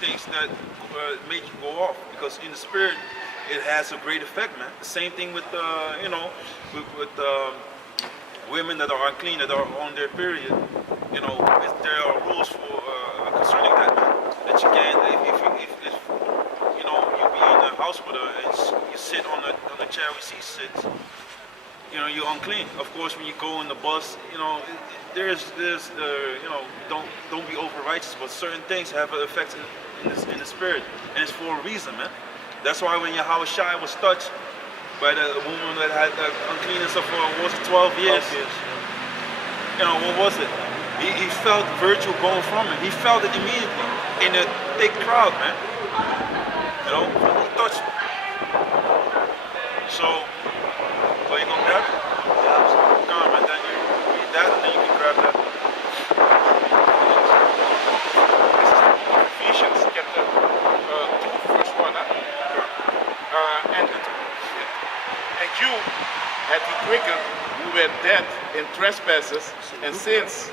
things that make you go off, because in the spirit it has a great effect, man. The same thing with with women that are unclean, that are on their period. There are rules for concerning that, man. That you can't, if you be in the house with her and you sit on the chair where she sits, you're unclean. Of course, when you go in the bus, there's don't be over righteous, but certain things have an effect in the spirit, and it's for a reason, man. That's why when Yahushua was touched by the woman that had uncleanness of 12 years, what was it? He felt virtue going from him. He felt it immediately in a thick crowd, man. He touched him. So you gonna grab it? Yeah. Come on, man. Then you read that, and then you can grab that. Ephesians chapter 2, verse 1. And you had he quickened who were dead in trespasses and sins,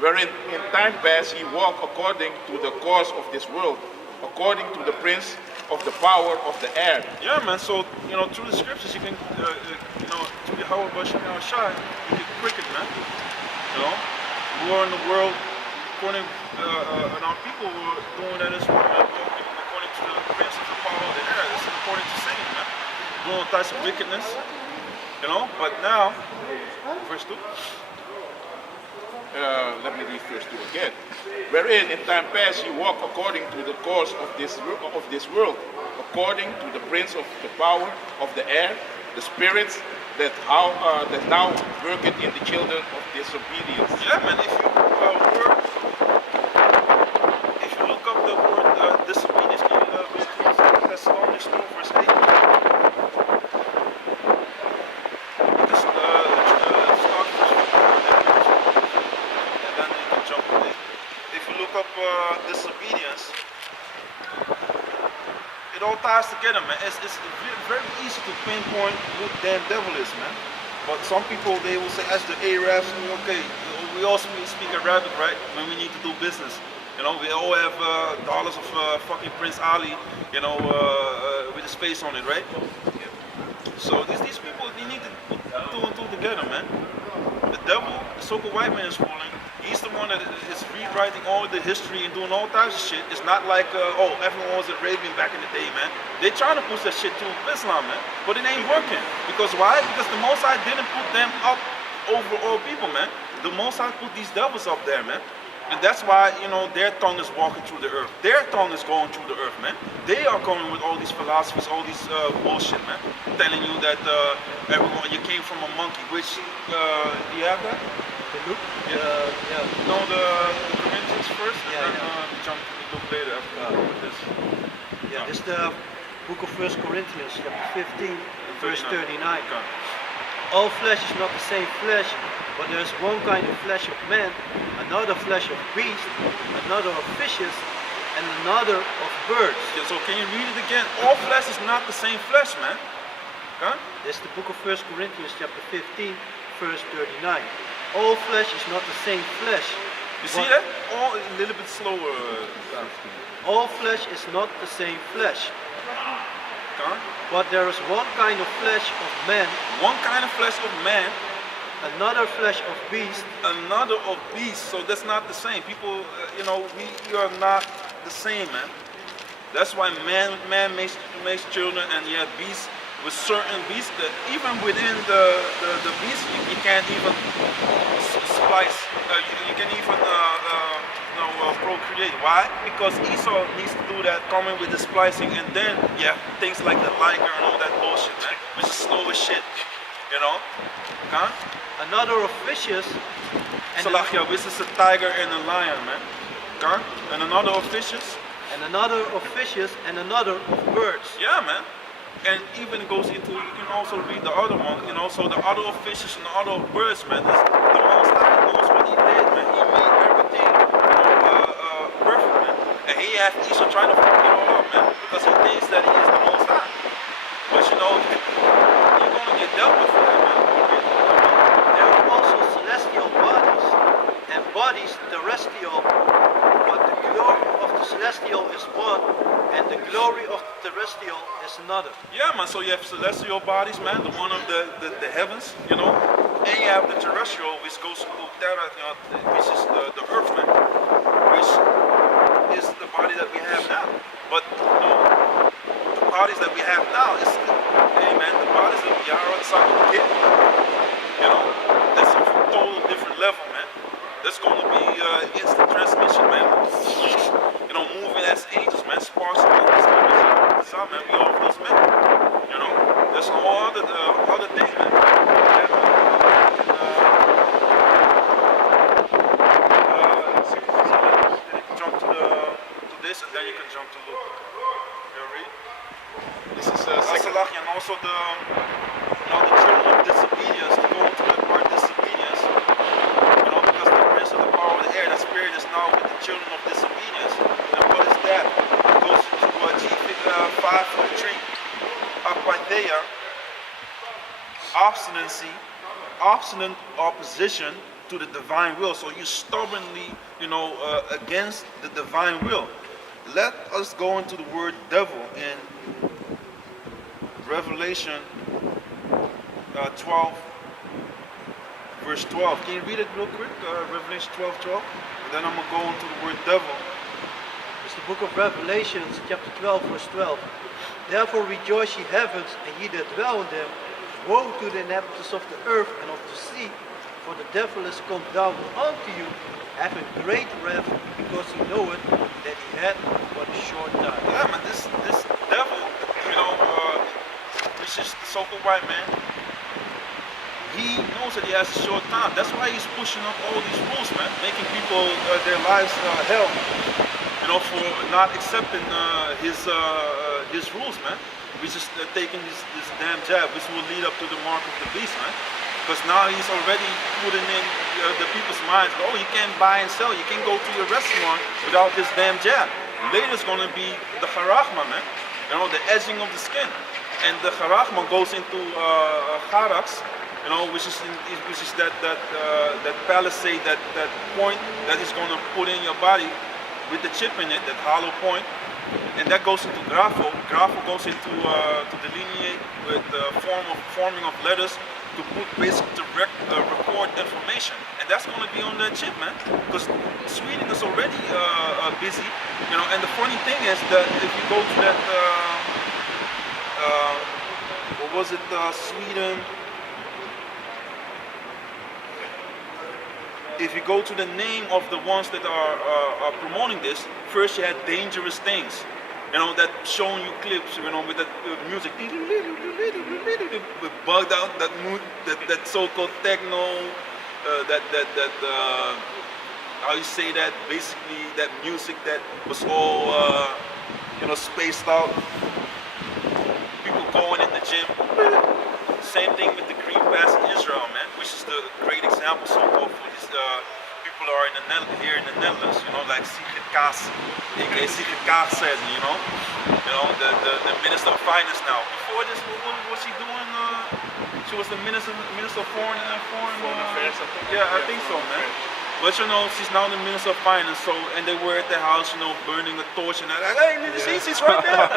wherein in time past ye walked according to the course of this world, according to the prince of the power of the air. Yeah, man. So through the scriptures, you can, through the Howard Bush and Shai, you can quicken, man. We are in the world, according, and our people were doing that as well, man. According to the prince of the power of the air. This is according to Satan, man. Doing all types of wickedness, But now, verse 2. Let me read verse 2 again. Wherein in time past ye walk according to the course of this world, according to the prince of the power of the air, the spirits that now worketh in the children of disobedience. Yeah, man. If you look up the word disobedience, can you go to Thessalonians 2, verse 8? Disobedience, it all ties together, man. It's very easy to pinpoint what damn devil is, man. But some people, they will say, as the Arabs, okay, we all speak Arabic, right? When we need to do business. We all have dollars of fucking Prince Ali, with his face on it, right? So these people, they need to put two and two together, man. The devil, the so-called white man is ruling. He's the one that is rewriting all the history and doing all types of shit. It's not like, everyone was Arabian back in the day, man. They're trying to push that shit to Islam, man. But it ain't working. Because why? Because the Most High didn't put them up over all people, man. The Most High put these devils up there, man. And that's why, their tongue is walking through the earth. Their tongue is going through the earth, man. They are coming with all these philosophies, all these bullshit, man. Telling you that you came from a monkey, which, do you have that? Luke? Yeah. No, the Corinthians first, and then jump to Luke later after with this. Yeah, this is the book of 1 Corinthians, chapter 15, verse 39. All flesh is not the same flesh, but there is one kind of flesh of man, another flesh of beast, another of fishes, and another of birds. Yeah, so can you read it again? All flesh is not the same flesh, man. This is the book of 1 Corinthians, chapter 15, verse 39. All flesh is not the same flesh. You see that? All a little bit slower. All flesh is not the same flesh. But there is one kind of flesh of man. One kind of flesh of man. Another flesh of beast. Another of beast. So that's not the same. People, we are not the same, man. That's why man makes children, and you have beasts. With certain beasts, that even within the beast, you can't even splice. You can even procreate. Why? Because Esau needs to do that, coming with the splicing, and then things like the liger and all that bullshit, man, which is slow as shit. Another of fishes. This is a tiger and a lion, man. And another of fishes. And another of fishes, and another of birds. Yeah, man. And even it goes into, you can also read the other one, so the other of fishes and the other of birds, man. This, the Most High knows what he did, man. He made everything, perfect, man. And he had Esau trying to fuck it all up, man, because he thinks that he is the Most High. But you're gonna get dealt with for that, man. There are also celestial bodies and bodies terrestrial, but the glory of the celestial is one, and the glory of the terrestrial is another. Yeah, man. So you have celestial bodies, man, the one of the heavens, you know, and you have the terrestrial, which goes to Terra, you know, which is the earth, man, which is the body that we have now. But you know, the bodies that we have now is, hey, man, the bodies that we are outside of the kid, you know, that's a total different level, man. That's going to be instant transmission, man. You know, moving as angels, man. Sparks of light. That's how, man. We all those men. You know, that's a whole other thing, man. Yeah, man. You can jump to this, and then you can jump to Luke. You read? This is second. And also the children of disobedience. To go into that word disobedience. You know, because the prince of the power of the air, that spirit is now with the children of disobedience. And what is that? It goes into G 5:3. Apatheia, obstinacy, obstinate opposition to the divine will. So you stubbornly, you know, against the divine will. Let us go into the word devil in Revelation 12. Verse 12. Can you read it real quick? Revelation 12:12. And then I'm going to go into the word devil. It's the book of Revelations, chapter 12, verse 12. Therefore rejoice ye heavens, and ye that dwell in them. Woe to the inhabitants of the earth and of the sea, for the devil is come down unto you, having great wrath, because he knoweth that he had but a short time. Yeah, man, this devil, you know, which is the so-called white man, he knows that he has a short time. That's why he's pushing up all these rules, man, making people their lives hell, you know, for not accepting his rules, man. Which is taking this damn jab, which will lead up to the mark of the beast, man. Because now he's already putting in the people's minds, oh, you can't buy and sell, you can't go to your restaurant without this damn jab. Later it's going to be the charachma, man. You know, the edging of the skin. And the charachma goes into charax, you know, which is that palisade, that point that is going to put in your body with the chip in it, that hollow point. And that goes into grapho. Grapho goes into to delineate with the forming of letters to put basically to record information. And that's going to be on that chip, man. Because Sweden is already busy, you know. And the funny thing is that if you go to that, what was it, Sweden? If you go to the name of the ones that are promoting this, first you had dangerous things, you know, that showing you clips, you know, with that music, with bugged out, that so-called techno, how you say that, basically that music that was all, you know, spaced out. People going in the gym. Same thing with the green pass in Israel, man, which is the great example so-called for these people are here in the Netherlands, you know, like Sigrid Kaas, aka Sigrid Kaas said, you know, the Minister of Finance now. Before this, what was she doing? She was the Minister of Foreign Affairs. Yeah, I think so, man. But you know, she's now the Minister of Finance, so, and they were at the house, you know, burning a torch, and they're like, hey, she's right there.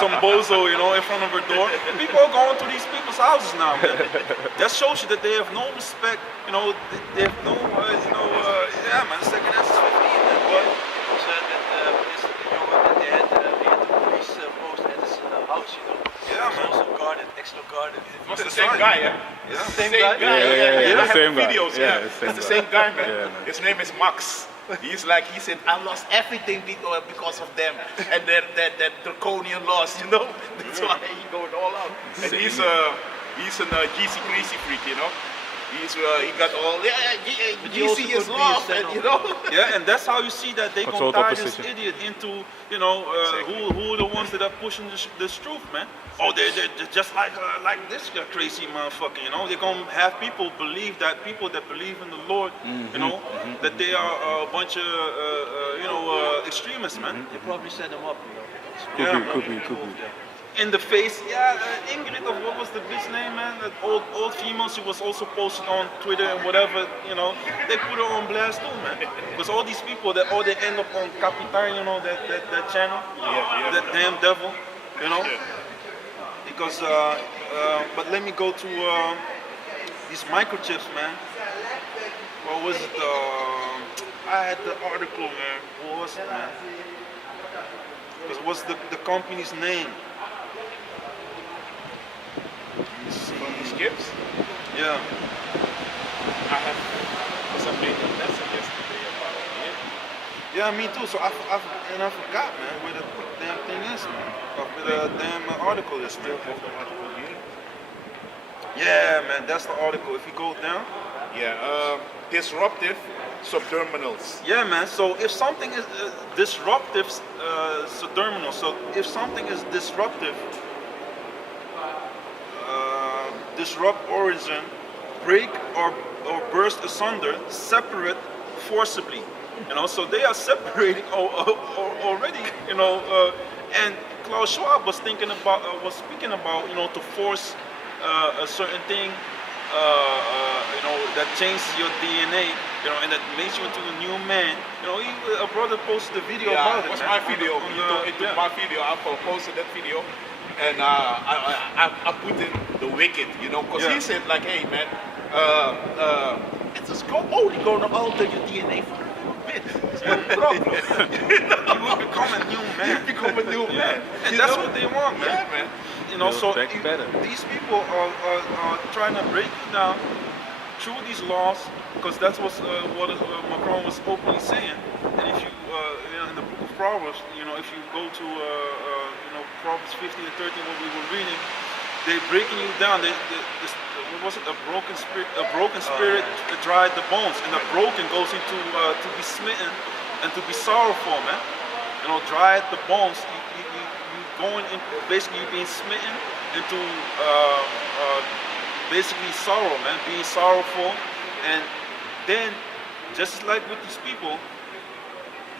Some bozo, you know, in front of her door. People are going to these people's houses now, man. That shows you that they have no respect, you know, they have no, yeah, man, second S is 15, man. But People said that, that they had the police post at his house, you know. Yeah, It was man. also guarded, extra guarded. It's the same guy, yeah? Yeah. Same guy? Yeah, the I have same guy. videos, Yeah, yeah. the It's the same same guy, man. Yeah, man. His name is Max. He said, I lost everything because of them and that draconian laws, you know. That's why he going all out. And he's a GC crazy freak, you know. He got all GC is law, and, you know. yeah, and that's how you see that they Controlled gonna tie this opposition. idiot into, you know, who are the ones that are pushing this truth, man. Oh, they're just like this crazy motherfucker, you know. They're gonna have people believe that people that believe in the Lord, you know, that they are a bunch of, you know, extremists, man. They probably set them up, you know. Yeah, Could be. Involved there. in the face. Yeah, Ingrid, of what was the bitch name, man? That old female, she was also posted on Twitter and whatever, you know. They put her on blast too, man. Because all these people, that all they end up on Capital, you know, that channel, that damn devil, you know. Because, but let me go to these microchips, man. What was it? I had the article, man. What was it, man? Because what's the company's name? From these chips, Yeah. I have some made a lesson yesterday about it. Yeah, me too. So I forgot, man, where the damn thing is, man. Or where the damn article is, man. Yeah, man, that's the article. If you go down. Yeah, disruptive subderminals. Yeah, man. So if something is disruptive, subdermal. So if something is disruptive, disrupt origin, break or burst asunder, separate forcibly. You know, so they are separating already. You know, and Klaus Schwab was speaking about, you know, to force a certain thing, you know, that changes your DNA, you know, and that makes you into a new man. You know, a brother posted a video about it. It was man, my video. He took my video. I posted that video, and I put in the wicked, you know, because he said like, hey man, it's only going to alter your DNA for a little bit. It's no problem. You will become a new man. You become a new man. And that's what they want, man. Yeah, man. You know, so better. these people are trying to break you down through these laws, because that's what Macron was openly saying. And if you, you know, in the book of Proverbs, you know, if you go to, you know, Proverbs 15 and 13, what we were reading, they're breaking you down. What was it? A broken spirit dried the bones, and the broken goes into to be smitten and to be sorrowful, man. You know, dried the bones. You going in, basically you being smitten into basically sorrow, man, being sorrowful. And then, just like with these people,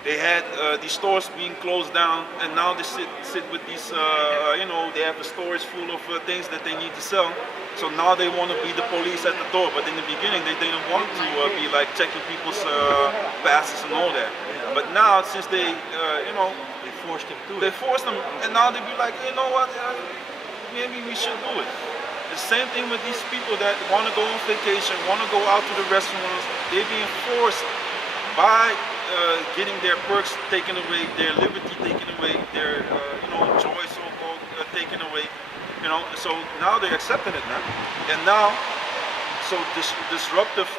they had these stores being closed down, and now they sit with these, you know, they have the stores full of things that they need to sell. So now they want to be the police at the door, but in the beginning they didn't want to be like checking people's passes and all that. But now, since they, you know, they forced them, and now they be like, you know what, maybe we should do it. The same thing with these people that want to go on vacation, want to go out to the restaurants. They're being forced by getting their perks taken away, their liberty taken away, their you know, joy so-called taken away. You know, so now they're accepting it, man. And now, so disruptive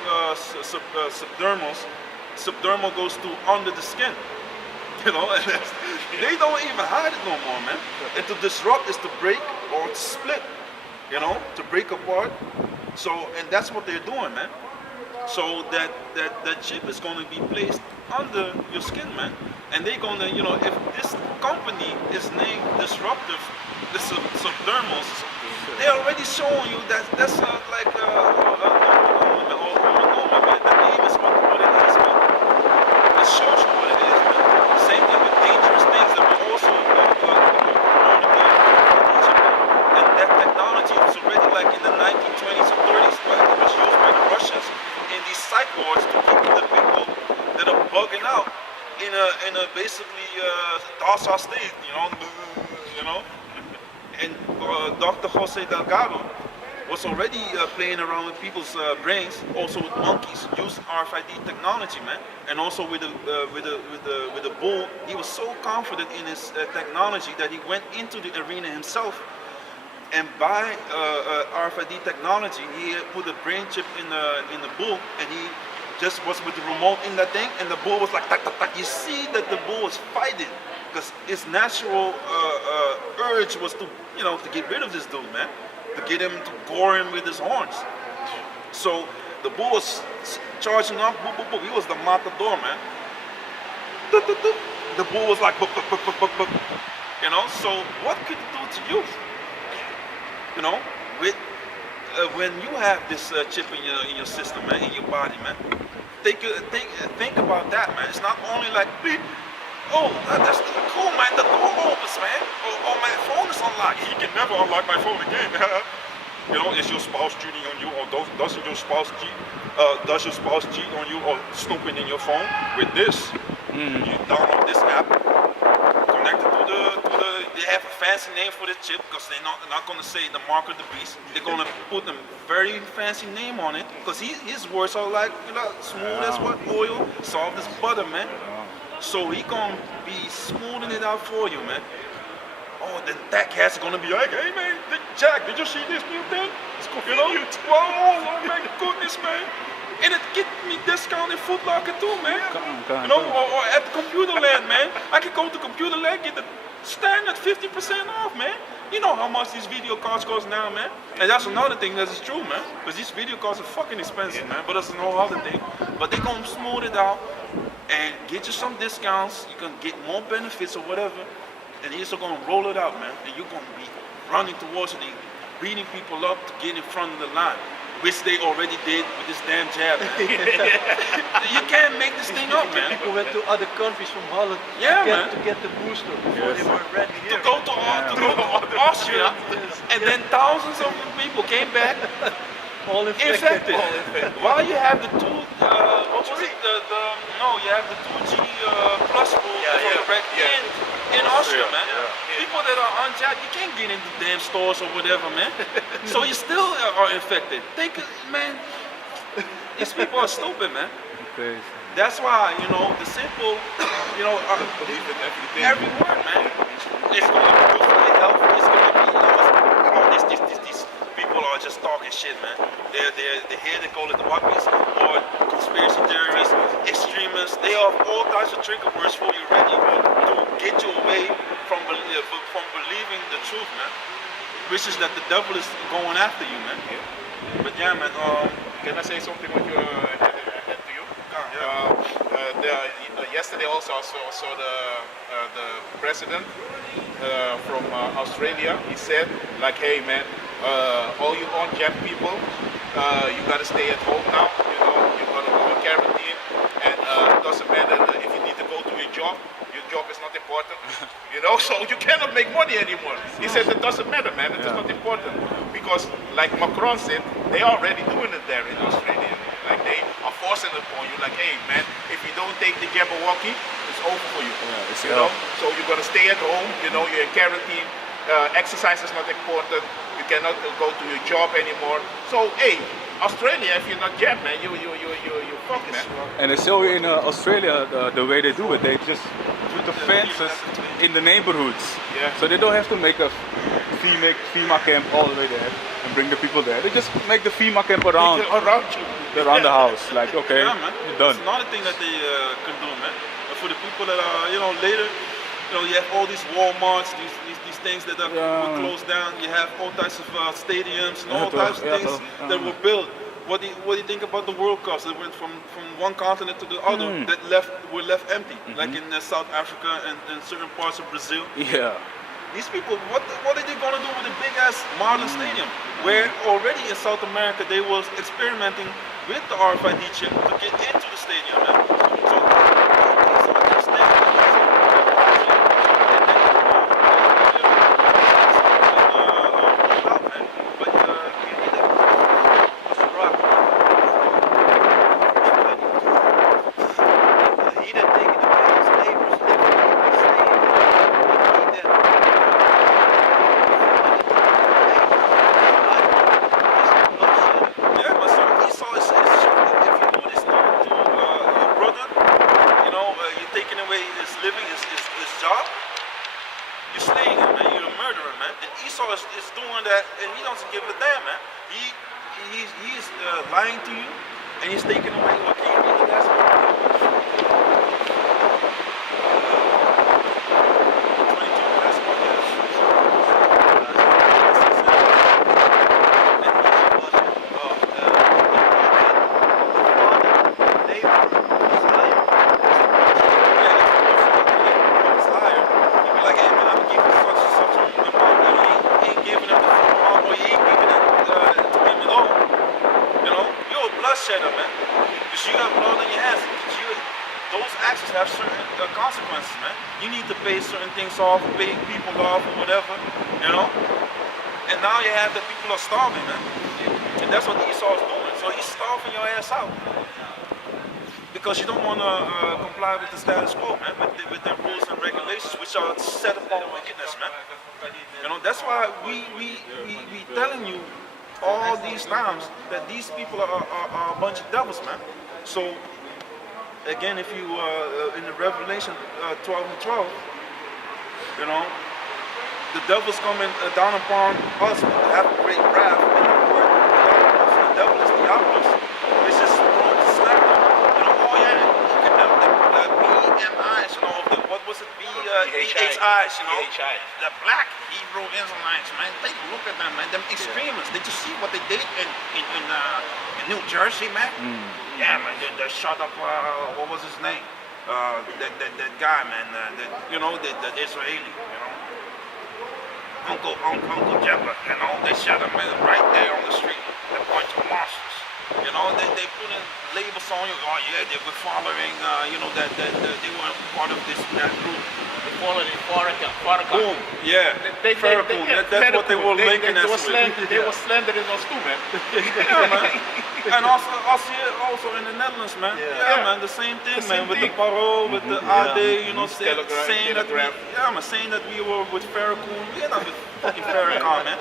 subdermal goes to under the skin. You know, and they don't even hide it no more, man. And to disrupt is to break or to split. You know, to break apart. So, and that's what they're doing, man. So that chip is going to be placed under your skin, man. And they're going to, you know, if this company is named Disruptive, the subdermals, they're already showing you that that's like the name is what it is, man. It shows you what it is, man. Same thing with dangerous things that were also promoted there. And that technology was already like in the 1920s or 30s, but it was used by the Russians in these psych wards to keep the people that are bugging out in a basically docile state, you know. And Dr. Jose Delgado was already playing around with people's brains, also with monkeys, used RFID technology, man, and also with the bull. He was so confident in his technology that he went into the arena himself, and by RFID technology, he put a brain chip in the bull, and he just was with the remote in that thing, and the bull was like, tak, tak, tak. You see that the bull was fighting, because its natural urge was to, you know, to get rid of this dude, man, to get him to gore him with his horns. So the bull was charging up, boop, boop, boop. He was the matador, man. The bull was like, boop, boop, boop, boop, boop, boop. You know. So what could it do to you? You know, with when you have this chip in your system, man, in your body, man. Think about that, man. It's not only like beep. Oh, that's cool, man. The door opens, man. Oh, my phone is unlocked. he can never unlock my phone again. You know, is your spouse cheating on you, or doesn't your spouse cheat? Does your spouse cheat on you or snooping in your phone? With this, you download this app, connected to the. They have a fancy name for the chip because they're not gonna say the mark of the beast. They're gonna put a very fancy name on it because his words are like, you know, smooth as what oil, soft as butter, man. So he gonna be smoothing it out for you, man. Oh, then that cat's gonna be like, hey man, Jack, did you see this new thing? It's convenient. You know? Oh my goodness, man. And it get me discount in Foot Locker too, man. You know, or at Computer Land, man. I can go to Computer Land, get the standard 50% off, man. You know how much these video cards cost now, man. And that's another thing that is true, man. Because these video cards are fucking expensive, man. But that's no other thing. But they gonna smooth it out and get you some discounts. You can get more benefits or whatever. And you're just gonna roll it out, man. And you're gonna be running towards it and beating people up to get in front of the line, which they already did with this damn jab, man. You can't make this thing up, man. People went to other countries from Holland to get the booster before they were ready here. To go to Austria, and then thousands of people came back all infected. While you have the two, what was it? You have the 2G plus rule in Austria, man. People that are unjabbed, you can't get into damn stores or whatever, man. So you still are infected. Think, man, these people are stupid, man. That's why, you know, the simple, you know, Believe in everything. every word, man. It's going to be good for your health. It's going to be, you know, these people are just talking shit, man. They're here, they call it the wappies, or conspiracy theorists, extremists. They have all types of trigger words for you ready to get you away from believing the truth, man. Which is that the devil is going after you, man. But yeah, man. Can I say something with you? To you? Yesterday also I saw the president from Australia. He said, like, hey man, all you unjabbed people, you gotta stay at home now. You know, you're gonna go in quarantine, and it doesn't matter if you need to go to your job. Your job is not important. You know, so you cannot make money anymore. He says it doesn't matter, man. It is not important because, like Macron said, they are already doing it there in Australia. Like they are forcing it upon you. Like, hey man, if you don't take the Jabberwocky, it's over for you. You know, so you're gonna stay at home. You know, you're in quarantine. Exercise is not important. You cannot go to your job anymore. So hey, Australia, if you're not jabbed, man, you fucked, man. And they show you in Australia the way they do it. They just put the fences in the neighborhoods, so they don't have to make a FEMA camp all the way there and bring the people there. They just make the FEMA camp around the house. Like, okay, you're done. It's another thing that they can do, man. And for the people that are, you know, later, you know, you have all these Walmarts, these things that will close down. You have all types of stadiums and all types of things that were built. What do you think about the World Cups that went from one continent to the other that were left empty, like in South Africa and certain parts of Brazil? Yeah. These people, what are they gonna do with a big ass modern stadium? Where already in South America they was experimenting with the RFID chip to get into the stadium, man. So these are just things that is doing that, and he doesn't give a damn, man. He's lying to you, and he's taking away what came in the gas. Shadow, man. Because you got blood on your hands. You have certain consequences, man. You need to pay certain things off, pay people off, or whatever, you know. And now you have that people are starving, man. And that's what Esau is doing. So he's starving your ass out. Because you don't want to comply with the status quo, man, with the rules and regulations which are set upon wickedness, man. You know, that's why we telling you all these times that these people are a bunch of devils, man. So, again, if you, in the Revelation 12 and 12, you know, the devil's coming down upon us to have a great wrath. And the word diabolos, the devil is diabolos. It's just thrown to slap them. You know, oh yeah, the BMIs, you know, what was it? BHIs, you know. The black Hebrew Israelites, man. Take a look at them, man. Them extremists. Did you see what they did in New Jersey, man? Yeah, man. They shot up, what was his name? That guy, man. That Israeli, you know. Uncle Jebba, you know, they shot him right there on the street. A bunch of monsters. You know, they put in labels on you. Oh yeah, they were following, you know, that they were part of that group. They followed in Farrakhan. Boom, yeah. That's what they were linking us with. They were slandering us too, man. Yeah, man. And also in the Netherlands, man. Yeah, man, the same thing, man. With the Parool, with the AD, you know, saying that we were with Farrakhan. We're not with fucking Farrakhan, man.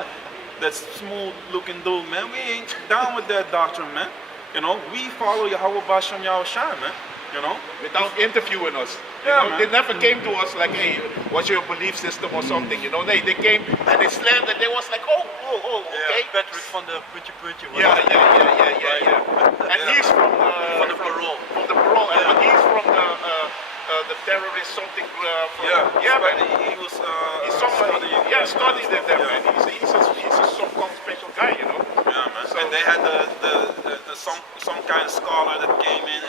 That smooth looking dude, man. We ain't down with that doctrine, man. You know, we follow Yahweh Bashem Yahushua, man. You know? Without interviewing us. Yeah, You know, they never came to us like, hey, what's your belief system or something, you know? They came and they slandered, they was like, okay. Patrick van de puntje. Yeah. And he's from the Parool. From the Parool, and he's from the terrorist something. Man. He was studied it there, man. He's some special guy, you know? Yeah, man. So, and they had some kind of scholar that came in.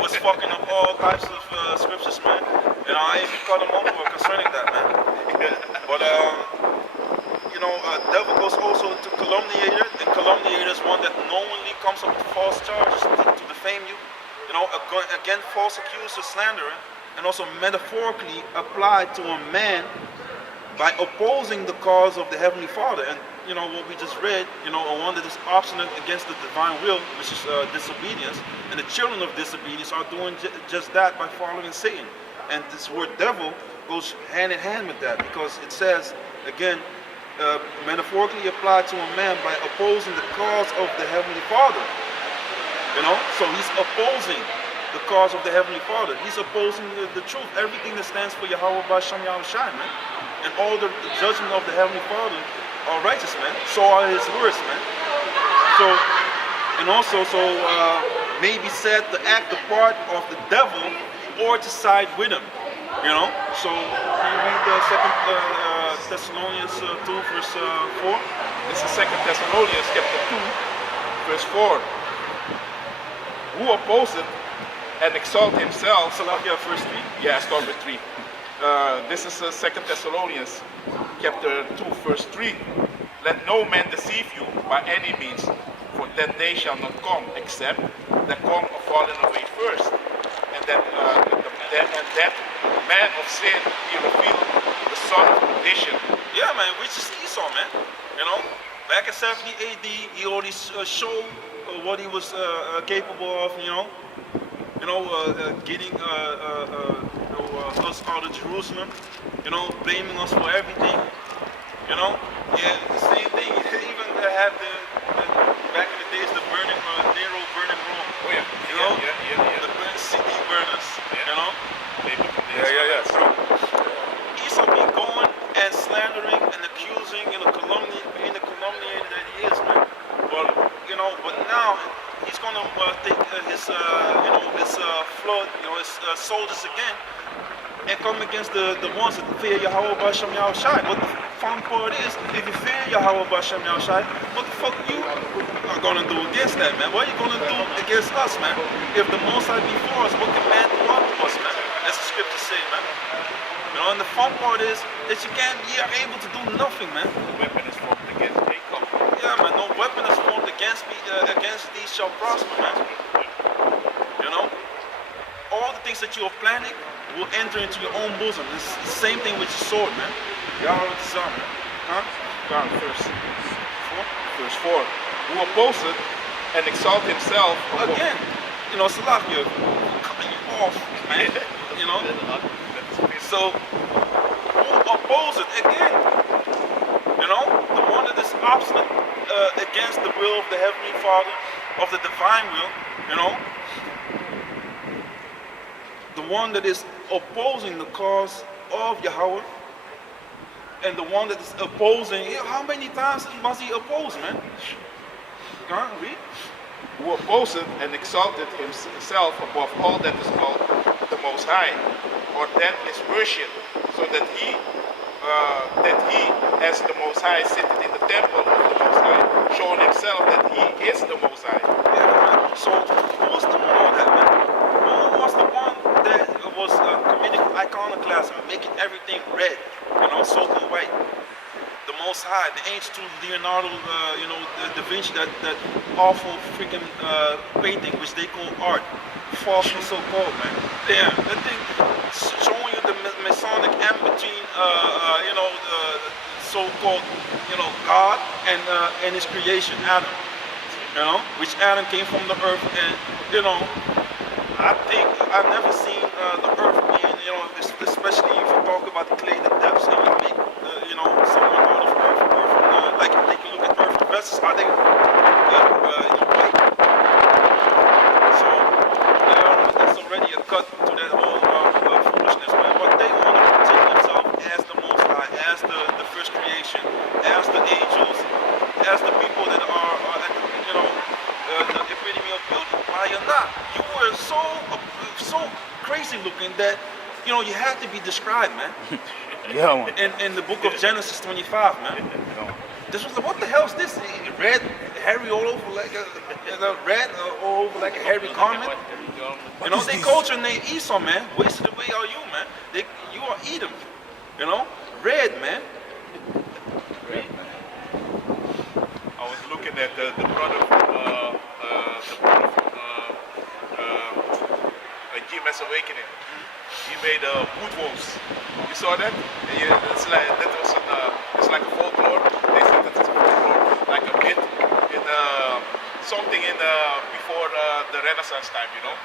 Was fucking up all types of scriptures, man. You know, I even cut him over concerning that, man. But you know, devil goes also to calumniator, and calumniator is one that knowingly comes up with false charges to defame you. You know, again, false accuser, slanderer, and also metaphorically applied to a man by opposing the cause of the Heavenly Father. And you know what we just read, you know, one that is obstinate against the divine will, which is disobedience, and the children of disobedience are doing just that by following Satan. And this word devil goes hand in hand with that, because it says, again, metaphorically applied to a man by opposing the cause of the Heavenly Father. You know, so he's opposing the cause of the Heavenly Father. He's opposing the truth, everything that stands for Yahweh Bashem Yahushua, man. And all the judgment of the Heavenly Father are righteous, man. So are his words, man. So, and also, may be said to act the part of the devil or to side with him. You know? So, can you read the 2 Thessalonians 2, verse 4? This is 2 Thessalonians chapter 2, verse 4. Who opposes and exalt himself. Salakia, verse 3? Yeah, start with 3. This is 2 Thessalonians chapter 2, verse 3. Let no man deceive you by any means, for that day shall not come, except there come a falling away first, and that man of sin he revealed, the son of perdition. Yeah, man, which is Esau, man. You know, back in 70 AD, he already showed what he was capable of. Getting us out of Jerusalem. You know, blaming us for everything. You know, yeah, the same thing. Even had the back in the days, the Nero burning Rome. Oh yeah. You know, yeah. The city burners. Yeah. You know. Yeah. True. Esau be going and slandering and accusing, being the calumniator that he is, man. But now he's gonna take his flood, his soldiers again, and come against the ones that fear Yahweh Bashem Yahushua. But the fun part is, if you fear Yahweh Bashem Yahushua, what the fuck you are gonna do against that, man? What are you gonna do against us, man? If the Most High be for us, what can man do unto us, man? That's the scripture say, man. And the fun part is that you are able to do nothing, man. The weapon is formed against Jacob. Yeah, man, no weapon is formed against these shall prosper, man. You know? all the things that you are planning will enter into your own bosom. It's the same thing with your sword, man. Yahweh the Son, man. Huh? God, verse 4. Who opposes and exalts himself above. Again, you know, Salakia, cutting you off, man. You know? So, who opposes again? You know, the one that is obstinate against the will of the Heavenly Father, of the divine will, you know? The one that is opposing the cause of Yahweh, and the one that is opposing, how many times must he oppose, man? Read. Who opposes and exalted himself above all that is called the Most High, or that is worship, so that he, as the Most High, sitteth in the temple of the Most High, showing himself that he is the Most High. Yeah, man. So who's the one that, man? Who was the one that was committing iconoclasm, making everything red, you know, soaked in white? The Most High, the ancient Leonardo, you know, Da Vinci, that awful freaking painting which they call art, falsely so called, man. Damn, that thing showing you the Masonic M between, you know, so-called, you know, God and his creation, Adam. You know, which Adam came from the earth, and you know, I think I've never seen the earth being, you know, especially if you talk about the clay, the depths, and you make, you know, someone out of earth, like take a look at earth vessels, are they, you know, white? So, you know, that's already a cut to that whole foolishness, man. But they want to take themselves as the Most High, as the first creation, as the angels, as the people that are at the, you know, the epitome of beauty. Why you're not? You were so crazy looking that, you know, you had to be described, man. Yeah, man. In the book of Genesis 25, man. This was what the hell is this? Red, hairy all over like a red all over like a hairy garment. You know, they called your name Esau, man. Wasted away are you, man. You are Edom. You know, red, man. I was looking at the brother from GMS Awakening. He made woodwolves. You saw that? Yeah, it's like it's like a folklore. They said that it's a folklore, like a myth in something in before the Renaissance time, you know.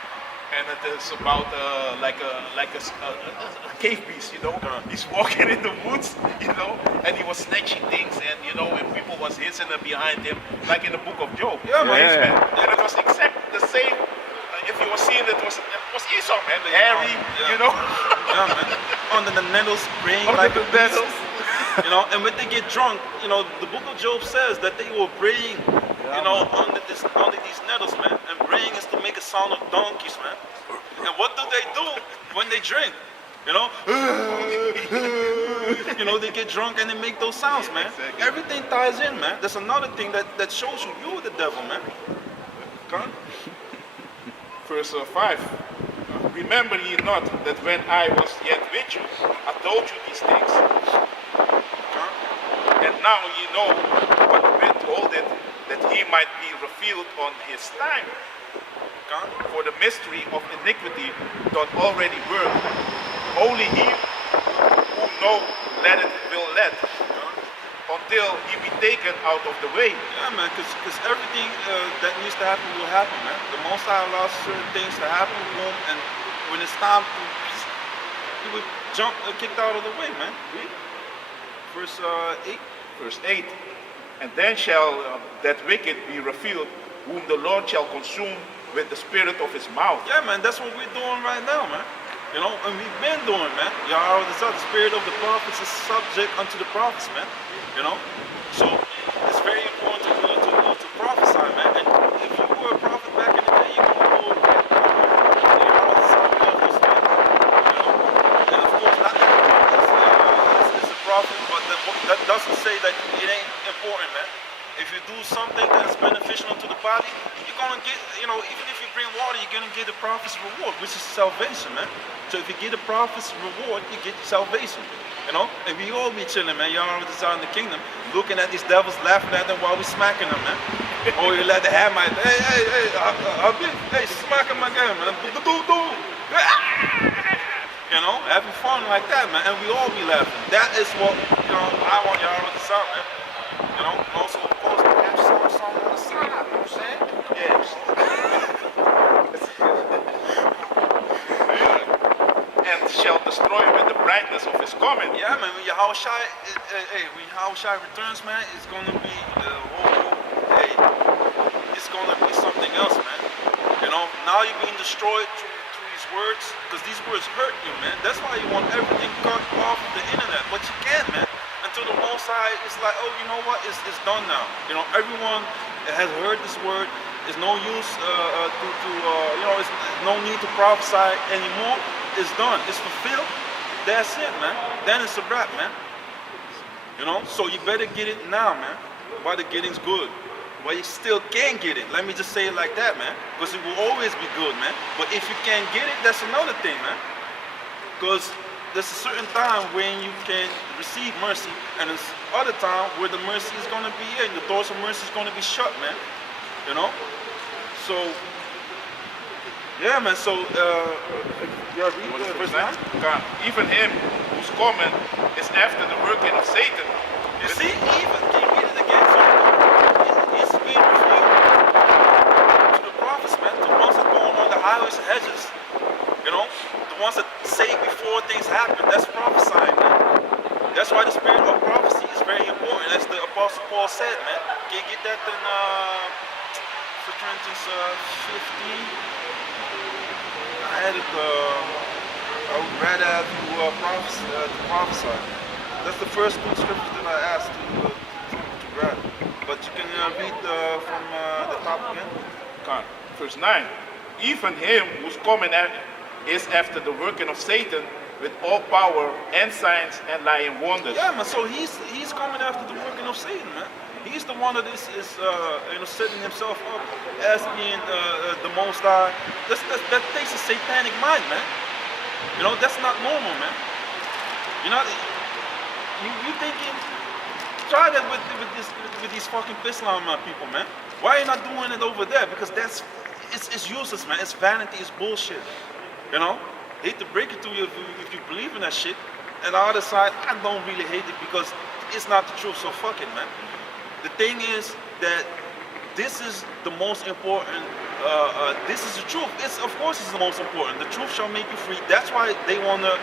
And it is about like a cave beast, you know. He's walking in the woods, you know, and he was snatching things, and you know, and people was hissing behind him, like in the book of Job. Yeah, man. And it was exactly the same. If you were seeing it was Esau, man, hairy, you know. Yeah, man. Under the nettles, praying Under like the a beast. nettles. You know, and when they get drunk, you know, the book of Job says that they were praying, you know, under these nettles, man. And praying is to make a sound of donkeys, man. And what do they do when they drink? You know, you know, they get drunk and they make those sounds, man. Everything ties in, man. That's another thing that shows you the devil, man. Come on. Verse 5. Remember ye not that when I was yet with you, I told you these things. And now ye know what withholdeth, that he might be revealed on his time. For the mystery of iniquity doth already work. Only he who know let it will let, until he be taken out of the way. Yeah, man, because everything that needs to happen will happen, man. The Most High allows certain things to happen with him, and when it's time to, he would jump, kicked out of the way, man. Read. Verse 8. Verse 8. And then shall that wicked be revealed, whom the Lord shall consume with the spirit of his mouth. Yeah, man, that's what we're doing right now, man. You know, and we've been doing, man. Yahweh the spirit of the prophets is subject unto the prophets, man. You know, so it's very important to prophesy, man. And if you were a prophet back in the day, you can go Yahweh the Son of us, man. You know, and of course, not everyone is a prophet, but that doesn't say that it ain't important, man. If you do something that's beneficial to the body, you're gonna get, you know, even if you bring water, you're gonna get the prophet's reward, which is salvation, man. So if you get the prophet's reward, you get salvation, you know. And we all be chilling, man. Y'all know in the kingdom, looking at these devils, laughing at them while we smacking them, man. Oh, you let the have my, hey, smack him again, man. You know, having fun like that, man, and we all be laughing. That is what, you know, I want y'all to sound, man. You know, also, of course, we have some on the side, you know what I'm saying? Yeah. And shall destroy with the brightness of his coming. Yeah, man, when Yahushua, when Yahushua returns, man, it's gonna be the whole, it's gonna be something else, man. You know, now you're being destroyed through these words, because these words hurt you, man. That's why you want everything cut off of the internet, but you can't, man. Until the Most High is like, oh, you know what, it's done now. You know, everyone has heard this word. There's no use you know, it's no need to prophesy anymore. It's done. It's fulfilled. That's it, man. Then it's a wrap, man. You know, so you better get it now, man, while the getting's good. Well, you still can get it. Let me just say it like that, man. Because it will always be good, man. But if you can't get it, that's another thing, man. Because there's a certain time when you can receive mercy, and there's other time where the mercy is going to be in. The doors of mercy is going to be shut, man. You know? So, yeah, man. So, yeah, read verse 9. Even him whose coming is after the working of Satan. You see, even, can you read it again? So, it's being revealed to the prophets, man, the ones that go on the highways and hedges, you know, the ones that say before things happen. That's prophesying, man. That's why the spirit of prophecy is very important, as the Apostle Paul said, man. Can you get that in 1 Corinthians 15? I had it, I would rather have you prophesy. That's the first two scriptures that I asked to grab. But you can read from the top again. Verse 9. Even him whose coming is after the working of Satan with all power and signs and lying wonders. Yeah, man. So he's coming after the working of Satan, man. He's the one that is you know, setting himself up as being the Most High. That takes a satanic mind, man. You know, that's not normal, man. You know, you thinking. Try that with these fucking Islam people, man. Why are you not doing it over there? Because it's useless, man. It's vanity, it's bullshit. You know? Hate to break it to you if you believe in that shit. And the other side, I don't really hate it because it's not the truth, so fuck it, man. The thing is that this is the most important, this is the truth. Of course it's the most important. The truth shall make you free. That's why they want to,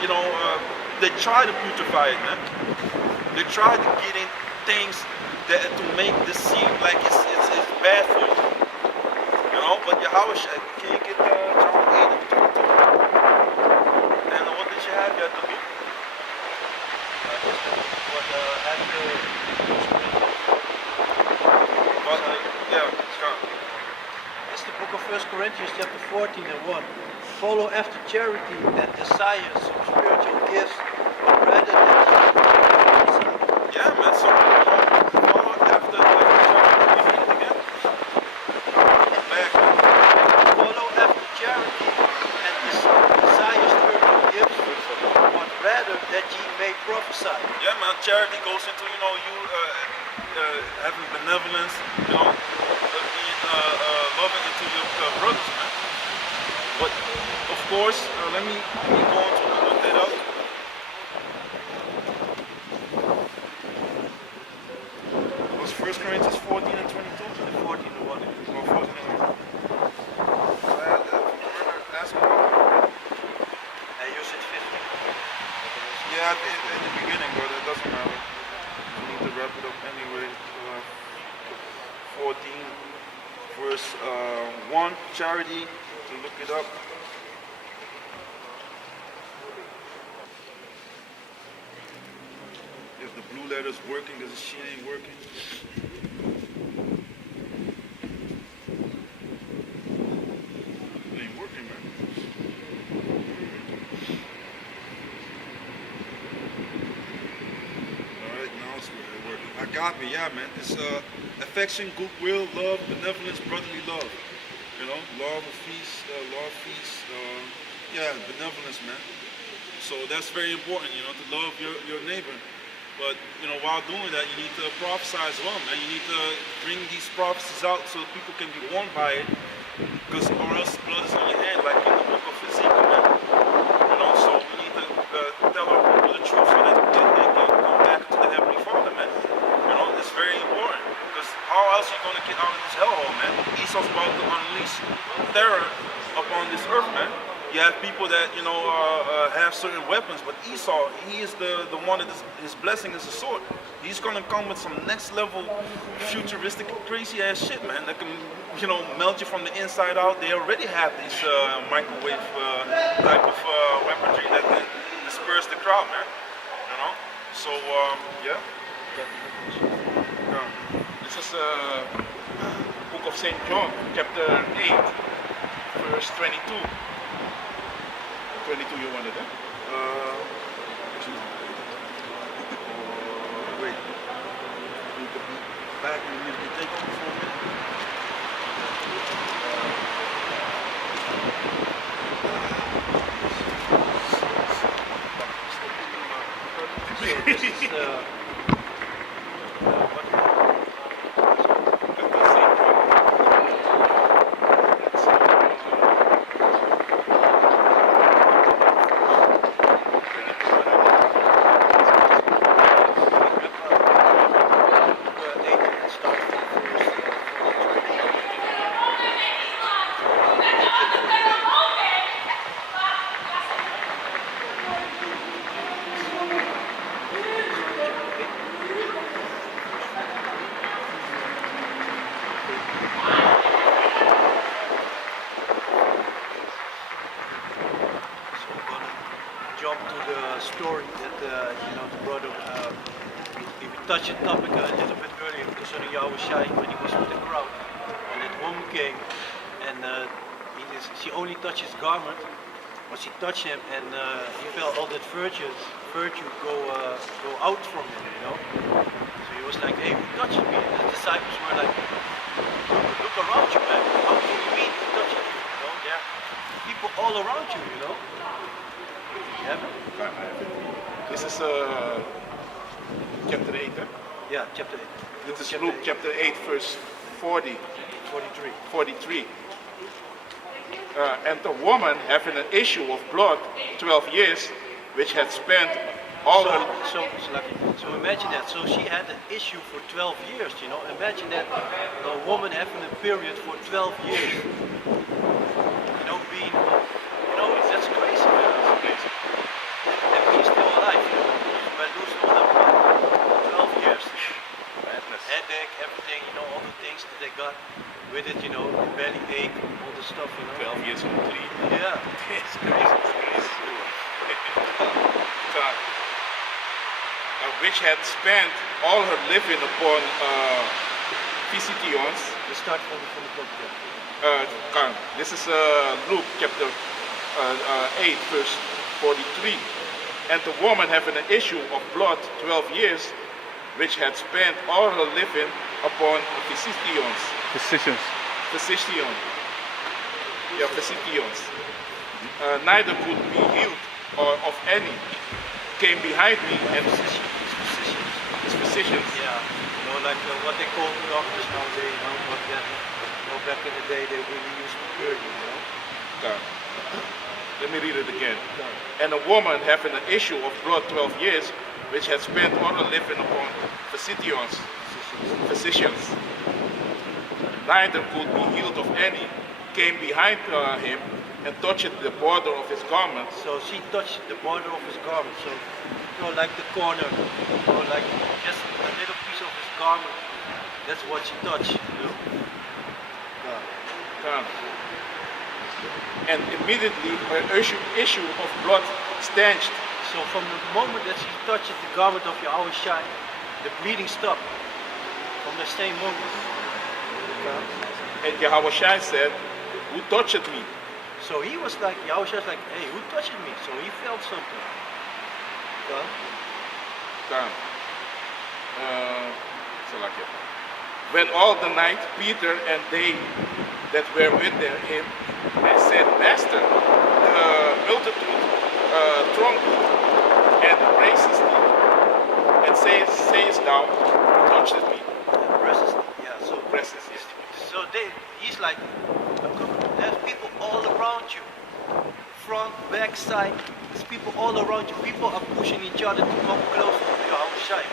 you know, they try to putrefy it, man. They try to get in things to make this seem like it's bad for you. You know, but Yahweh, can you get John 8 and 22? And what did you have there to do? Yeah, It's the book of 1 Corinthians chapter 14 and 1. Follow after charity and desires of spiritual gifts rather than yeah, man. So follow after charity. You read it again? Back. follow after charity and desire spiritual gifts, but rather that ye may prophesy. Yeah, man. Charity goes into, you know, you having benevolence, you know, being loving into your brothers, man. But of course, let me go on to look that up. It was 1 Corinthians 14 and 22? 14 and 1. Oh, 14 and 1. So I had asking about. And you said 15. Yeah, at the beginning, but it doesn't matter. We need to wrap it up anyway. 14, verse 1, charity, to look it up. If the blue letter's working, because the shit ain't working. It ain't working, man. Alright, now it's working. Agape, yeah, man. It's affection, goodwill, love, benevolence, brotherly love. You know, law of feast, yeah, benevolence, man. So that's very important, you know, to love your neighbor. But, you know, while doing that, you need to prophesy as well, man. You need to bring these prophecies out so people can be warned by it Because or else blood is on your hand, like in the book of Ezekiel, man. You know, so we need to tell our people the truth so that they can come back to the Heavenly Father, man. You know, it's very important. Because how else are you going to get out of this hellhole, man? Esau's about to unleash terror upon this earth, man. You have people that, you know, have certain weapons, but Esau, he is the one that his blessing is a sword. He's going to come with some next level futuristic crazy ass shit, man, that can, you know, melt you from the inside out. They already have these microwave type of weaponry that can disperse the crowd, man. You know? So, yeah. This is book of St. John, chapter 8, verse 22. 22 you wanted, huh? Wait. You could be back and you can take it for a minute. This is jump to the story that you know, the brother we touched the topic a little bit earlier concerning Yahushua when he was with the crowd, and that woman came and she only touched his garment, but she touched him and he felt all that virtue go out from him, you know. So he was like, hey, who touched me? And the disciples were like, look around you, man. How can you mean who touched you? You know, there are people all around you, you know. You have it? This is chapter 8, huh? Yeah, chapter 8. This is Luke chapter 8, verse 40, 43. 43. And the woman having an issue of blood 12 years, which had spent all her... So imagine that. So she had an issue for 12 years, you know. Imagine that a woman having a period for 12 years. You know, being, you know, that's crazy, man. That's crazy. And she's still alive, you know. By losing all that blood, 12 years. Headache, everything, you know, all the things that they got with it, you know, the belly ache, all the stuff, you know. 12 years old, 3. Yeah. It's crazy, God. Which had spent all her living upon Physicians. Let's start from the book there. This is Luke chapter 8, verse 43. And the woman having an issue of blood 12 years, which had spent all her living upon Physicians. Physicians. Yeah, Physicians. Neither could be healed or of any. Came behind me and physicians. Yeah, you know, like what they call doctors nowadays, you know, but then, you know, back in the day they really used to cure you, you know. God. Let me read it again. And a woman having an issue of blood 12 years, which had spent all her living upon physicians, neither could be healed of any, came behind him and touched the border of his garment. So she touched the border of his garment, so, you know, like the corner, you know, like just a little piece of his garment, that's what she touched, you know. And immediately her issue of blood stanched. So from the moment that she touched the garment of Yahushua, the bleeding stopped. From the same moment. And Yahushua said, who touched me? So he was like, Yahushua was like, hey, who touched me? So he felt something. When all the night Peter and they that were with him said, Master, the multitude throng and embraces thee, and sayest thou, who touched me? Presses, yeah, so presses. so he's like, backside. There's people all around you. People are pushing each other to come closer to Yahushua.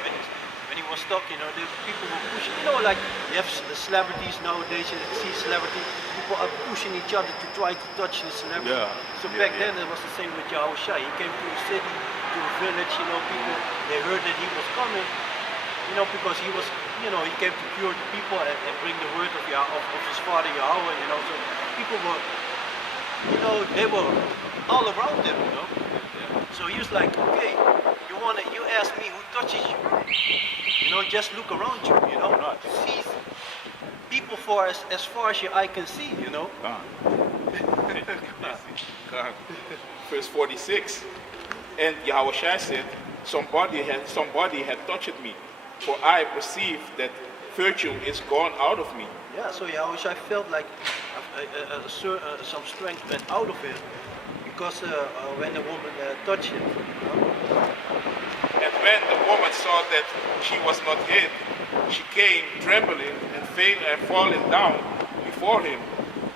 When he was talking, the people were pushing. Like you have the celebrities nowadays. You see celebrities. People are pushing each other to try to touch the celebrity. Yeah. So back then it was the same with Yahushua. He came to a city, to a village. People they heard that he was coming. Because he was, he came to cure the people and bring the word of his father Yahweh. So people were, they were all around him. So he was like, okay, you ask me who touches you. Just look around you. See people as far as your eye can see. Verse 46. And Yahushua said, somebody had touched me, for I perceive that virtue is gone out of me. Yeah, so Yahushua felt like some strength went out of him because when the woman touched him. And when the woman saw that she was not hid, she came trembling and falling down before him.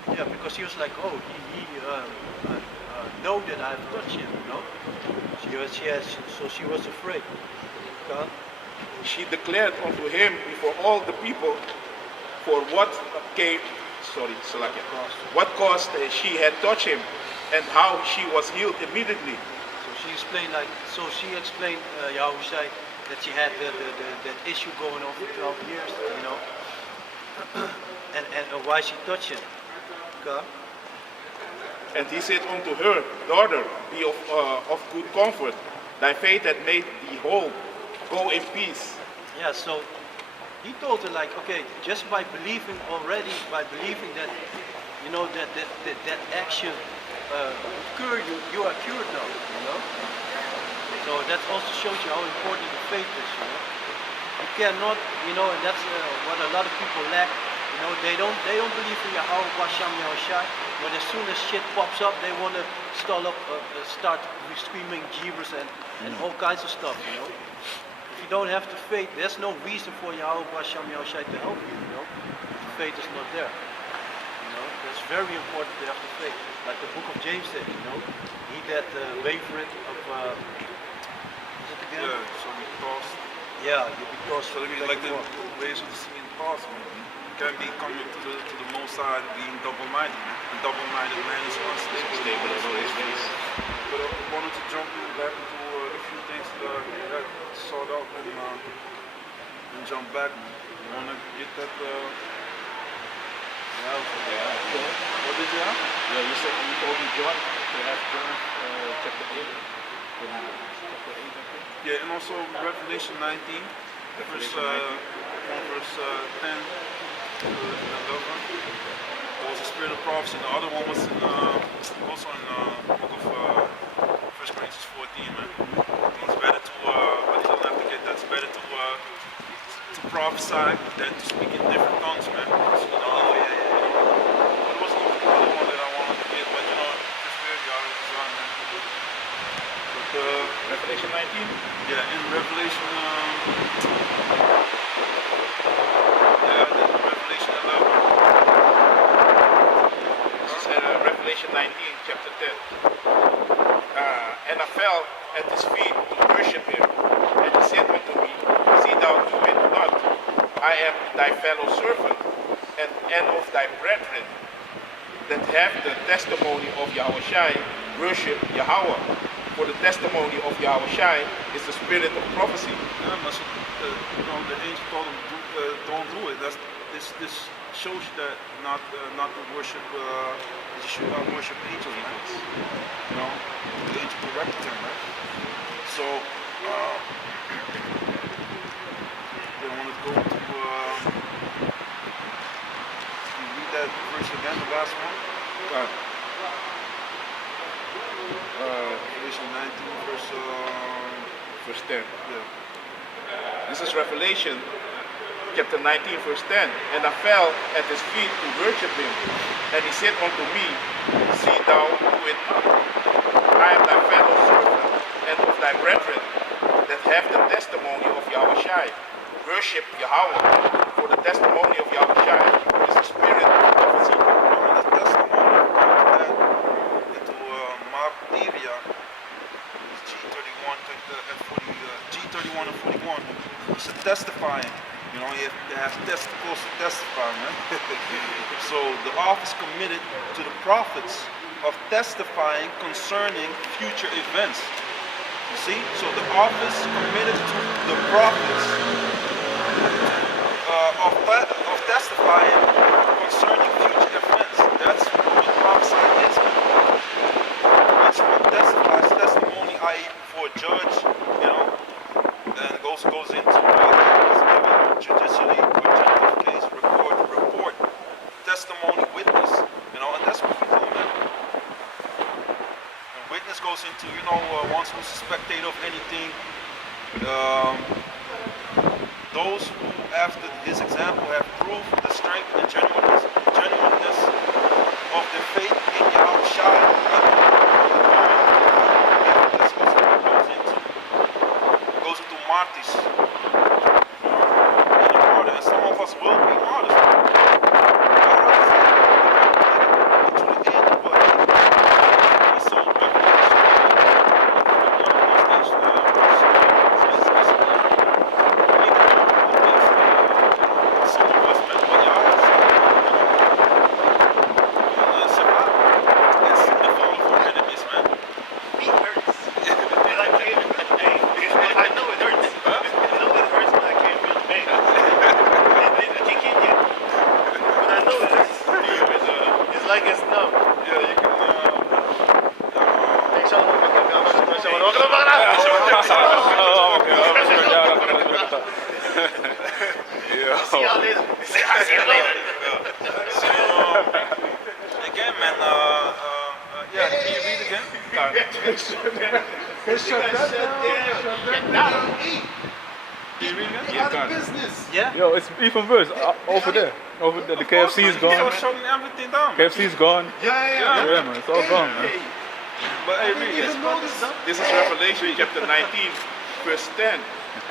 Yeah, because he was like, oh, he know that I've touched him, So she was afraid. She declared unto him before all the people for what caused she had touched him and how she was healed immediately. So she explained Yahushua that she had that issue going on for 12 years, and why she touched him. Okay? And he said unto her, daughter, be of good comfort. Thy faith had made thee whole. Go in peace. Yeah, so he told her okay, just by believing that, that action cure you, you are cured now, So that also shows you how important the faith is, You cannot, and that's what a lot of people lack. They don't believe in Yahweh Basham Yahushai, but as soon as shit pops up, they want to start screaming gibberish and all kinds of stuff, If you don't have the faith, there's no reason for Yahweh Basham Yahushai to help you, The faith is not there. It's very important to have the faith. Like the book of James said, he that wavereth of is it again? Yeah, so we tossed. Yeah, you be tossed. So like the waves of the sea and tossed, You can't be coming to the Most High being double-minded, A double-minded man is unstable in all his ways. But I wanted to jump back into a few things that I had sought out and jump back. You want to get that? What did you have? Yeah, you told me John to ask John chapter 8. Chapter 8, I think. Yeah, and also Revelation 19, verse 10 to 11. There was a spirit of prophecy. The other one was also in the book of 1 Corinthians 14, man. It's better to, but you don't have to get that. It's better to prophesy than to speak in different tongues, man. So, There was another one that I wanted to get, but just where the other design, man. But, Revelation 19? yeah, in Revelation, Revelation 11. This is Revelation 19, chapter 10. And I fell at his feet to worship him. And he said unto me, see thou do it not. I am thy fellow servant and of thy brethren that have the testimony of Yahushai, worship Yahweh. For the testimony of Yahushai is the spirit of prophecy. Yeah, but the angel told him, don't do it. This shows you that not to worship. You should not worship angels, man. The angel corrected him, right? So they wanted to go to. You read that verse again, the last one. Revelation 19, Verse 10. yeah. This is Revelation chapter 19, verse 10. And I fell at his feet to worship him. And he said unto me, see thou do it not. I am thy fellow servant and of thy brethren that have the testimony of Yahushai. Worship Yahweh. For the testimony of Yahushai is the spirit of prophecy. The testimony of God into Mark Divya. at 40, G31 and 41, it's a testifying. You know, you have testicles to testify, man. So the office committed to the prophets of testifying concerning future events. You see? So the office committed to the prophets of testifying concerning future events. That's what prophesying is, man. It's what testifies, testimony, i.e. before a judge, you know, and it goes into judicially, or judicial case, report, testimony, witness, you know, and that's what we do, man. And witness goes into, you know, ones who's a spectator of anything, those who, after his example, have proved the strength and genuineness of their faith in Yahweh Shai. That's what it goes into martyrs. Being a martyr, and some of us will be martyrs. Yo, it's even worse. Over there. The KFC is gone. Shutting everything down. KFC is gone. Yeah, man. It's all gone, man. But hey, this is Revelation chapter 19, verse 10.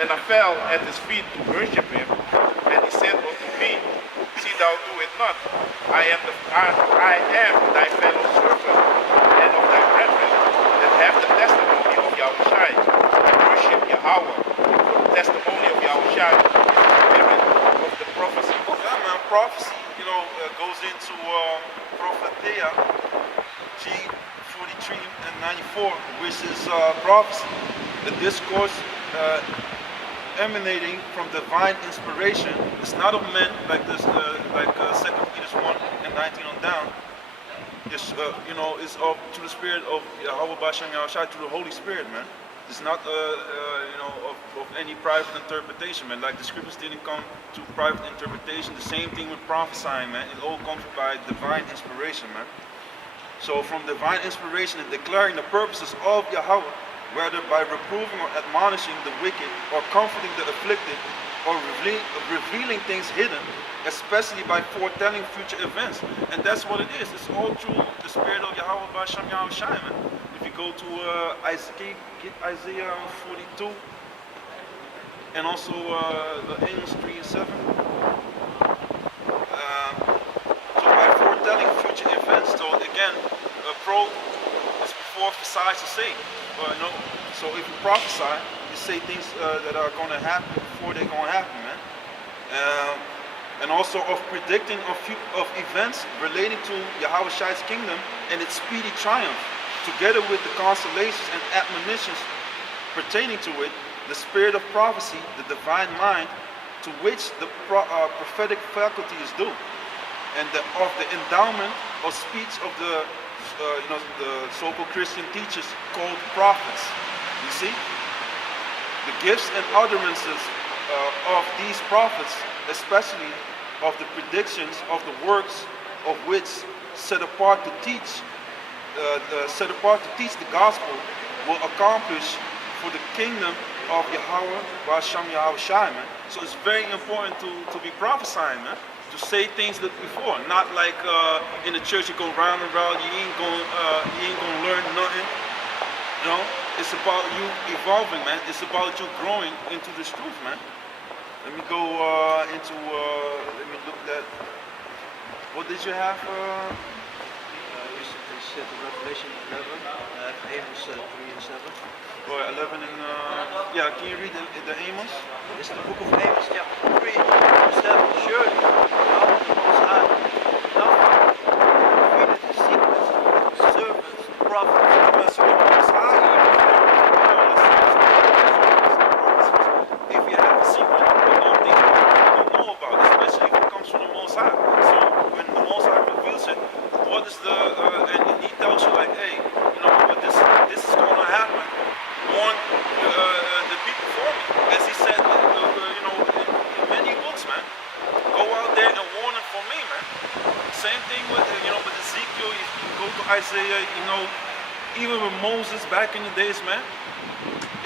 And I fell at his feet to worship him, and he said unto me, see thou do it not. I am thy fellow servant, and of thy brethren that have the testimony of Yahweh Shai, and worship Yahweh. For the testimony of Yahweh Shai is the spirit of the prophecy. Yeah, man, prophecy, you know, goes into prophetia, G43 and 94, which is prophecy, the discourse emanating from divine inspiration. It's not of men like this, like 2 Peter 1 and 19 on down. It's you know, it's of to the spirit of Yahweh Bashem Yahushai, through the Holy Spirit, man. It's not you know, of any private interpretation, man. Like the scriptures didn't come to private interpretation. The same thing with prophesying, man. It all comes by divine inspiration, man. So from divine inspiration and declaring the purposes of Yahweh, whether by reproving or admonishing the wicked, or comforting the afflicted, or revealing things hidden, especially by foretelling future events. And that's what it is. It's all through the spirit of Yahweh Bashem Yahushai, man. If you go to Isaiah 42, and also Amos 3 and 7. So by foretelling future events, so again, pro is before besides to say. No, so if you prophesy, you say things that are going to happen before they're going to happen, man. And also of predicting of events relating to Yahweh Shai's kingdom and its speedy triumph, together with the consolations and admonitions pertaining to it, the spirit of prophecy, the divine mind, to which the prophetic faculty is due, and of the endowment of speech of the you know, the so-called Christian teachers called prophets. You see, the gifts and utterances of these prophets, especially of the predictions of the works of which set apart to teach the gospel, will accomplish for the kingdom of Yahweh Bashem Yahushai, man. So it's very important to be prophesying, man. To say things that before, not like in the church you go round and round, you ain't gonna learn nothing. You know, it's about you evolving, man. It's about you growing into this truth, man. Let me go into. Let me look at. What did you have? Is said in Revelation 11, Amos 3 and 7. Or 11 and yeah. Can you read the Amos? This is the book of Amos, chapter 3, verse 7. Surely, Yahweh the Most High, nothing defeated the secrets of his servants, the prophets. So the Most High, if you have a secret, you don't think you don't know about it, especially if it comes from the Most High. So when the Most High reveals it, what is the and he tells you like, hey, you know, but this is going to happen. Warn the people for me, as he said, you know, in many books, man. Go out there and warn them for me, man. Same thing with you know with Ezekiel. You can go to Isaiah. You know, even with Moses back in the days, man.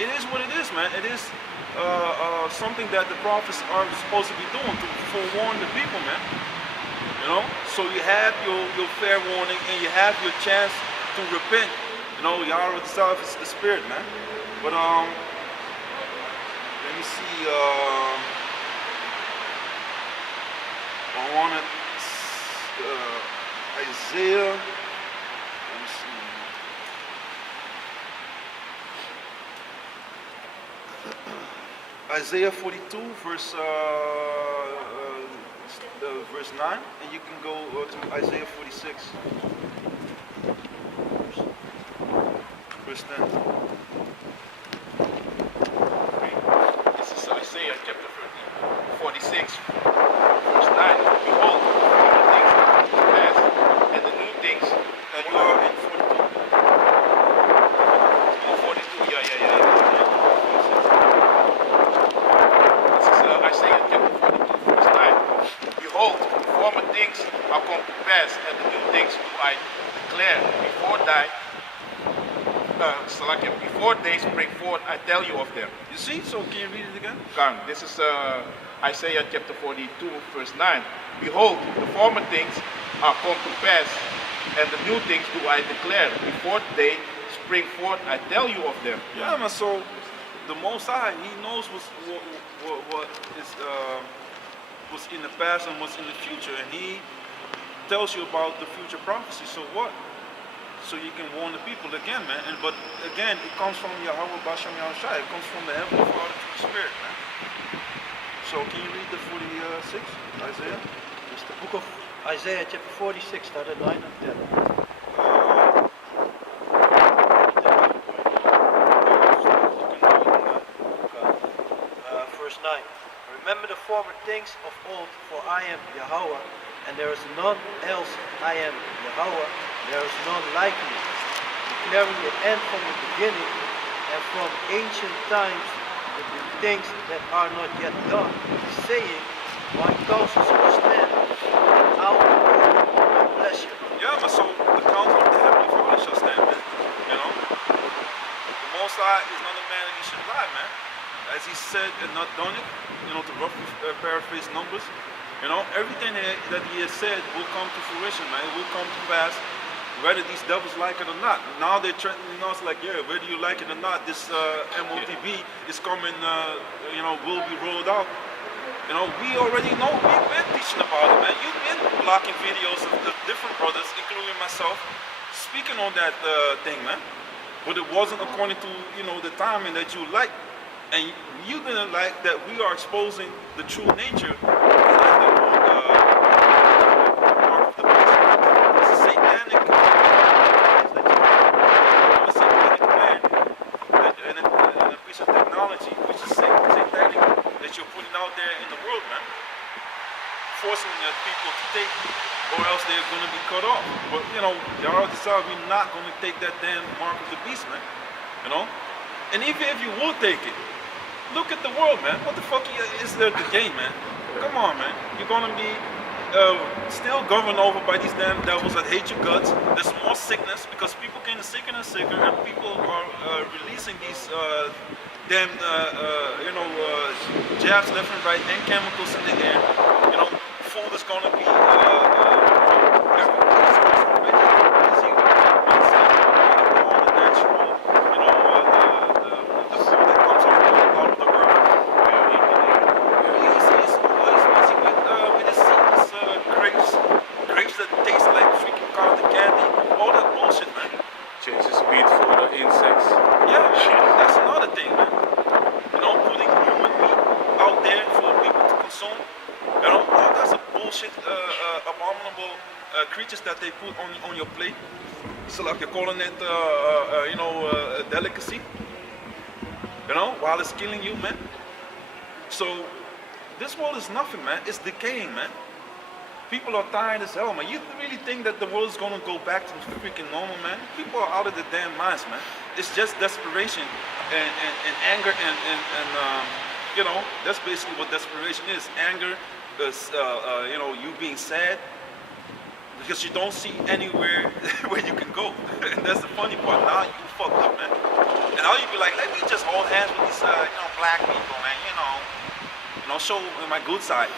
It is what it is, man. It is something that the prophets are supposed to be doing to forewarn the people, man. You know, so you have your fair warning and you have your chance to repent. You know, Yahweh itself is the Spirit, man. But let me see. I wanted Isaiah. Let me see. Isaiah 42, verse 9, and you can go to Isaiah 46, verse 10. This is Isaiah chapter 46, verse 9. Behold, the things that come to pass, and the new things. And you are in 42. Oh, 42, yeah. This is Isaiah chapter 42, verse 9. Behold, the former things are come to pass, and the new things do I declare before they spring forth, I tell you of them. You see? So can you read it again? This is Isaiah chapter 42, verse 9. Behold, the former things are come to pass, and the new things do I declare. Before they spring forth, I tell you of them. Yeah, man. So the Most High, He knows what is what's in the past and what's in the future, and He tells you about the future prophecy. So what? So you can warn the people again, man. But again, it comes from Yahweh Bashem Yahushai. It comes from the Heavenly Father through the Spirit, man. So can you read the 46, Isaiah? It's the book of Isaiah, chapter 46, start at 9 and 10. Verse 9. Remember the former things of old, for I am Yahweh, and there is none else. I am Yahweh, there is none like me, declaring the end from the beginning, and from ancient times the things that are not yet done, saying, my counsels will stand, I will do my pleasure. Yeah, but so the counsel of the Heavenly Father shall stand, man. You know? The Most High is not a man that he should lie, man. As he said and not done it, you know, to roughly paraphrase numbers, you know, everything that he has said will come to fruition, man. It will come to pass, whether these devils like it or not. Now they're threatening us like, yeah, whether you like it or not, this MOTB is coming, you know, will be rolled out. You know, we already know, we've been teaching about it, man. You've been blocking videos of the different brothers, including myself, speaking on that thing, man. But it wasn't according to, you know, the timing that you like. And you didn't like that we are exposing the true nature behind the mark of the beast. It's a satanic plan and a piece of technology which is satanic that you're putting out there in the world, man. Forcing the people to take, or else they're going to be cut off. But, you know, y'all decide we're not going to take that damn mark of the beast, man. You know? And even if you would take it, look at the world, man. What the fuck is there to gain, man? Come on, man. You're gonna be still governed over by these damn devils that hate your guts. There's more sickness because people getting sicker and sicker, and people are releasing these damn, jabs left and right and chemicals in the air. You know, food is gonna be grapes that taste like freaking cotton candy, all that bullshit. bullshit, abominable creatures that they put on your plate. So like you're calling it, a delicacy. You know, while it's killing you, man. So this world is nothing, man. It's decaying, man. People are tired as hell, man. You really think that the world is gonna go back to freaking normal, man? People are out of their damn minds, man. It's just desperation and anger and that's basically what desperation is. Anger is, you being sad because you don't see anywhere where you can go. And that's the funny part. Now you fucked up, man. And now you be like, let me just hold hands with these, black people, man. Show my good side.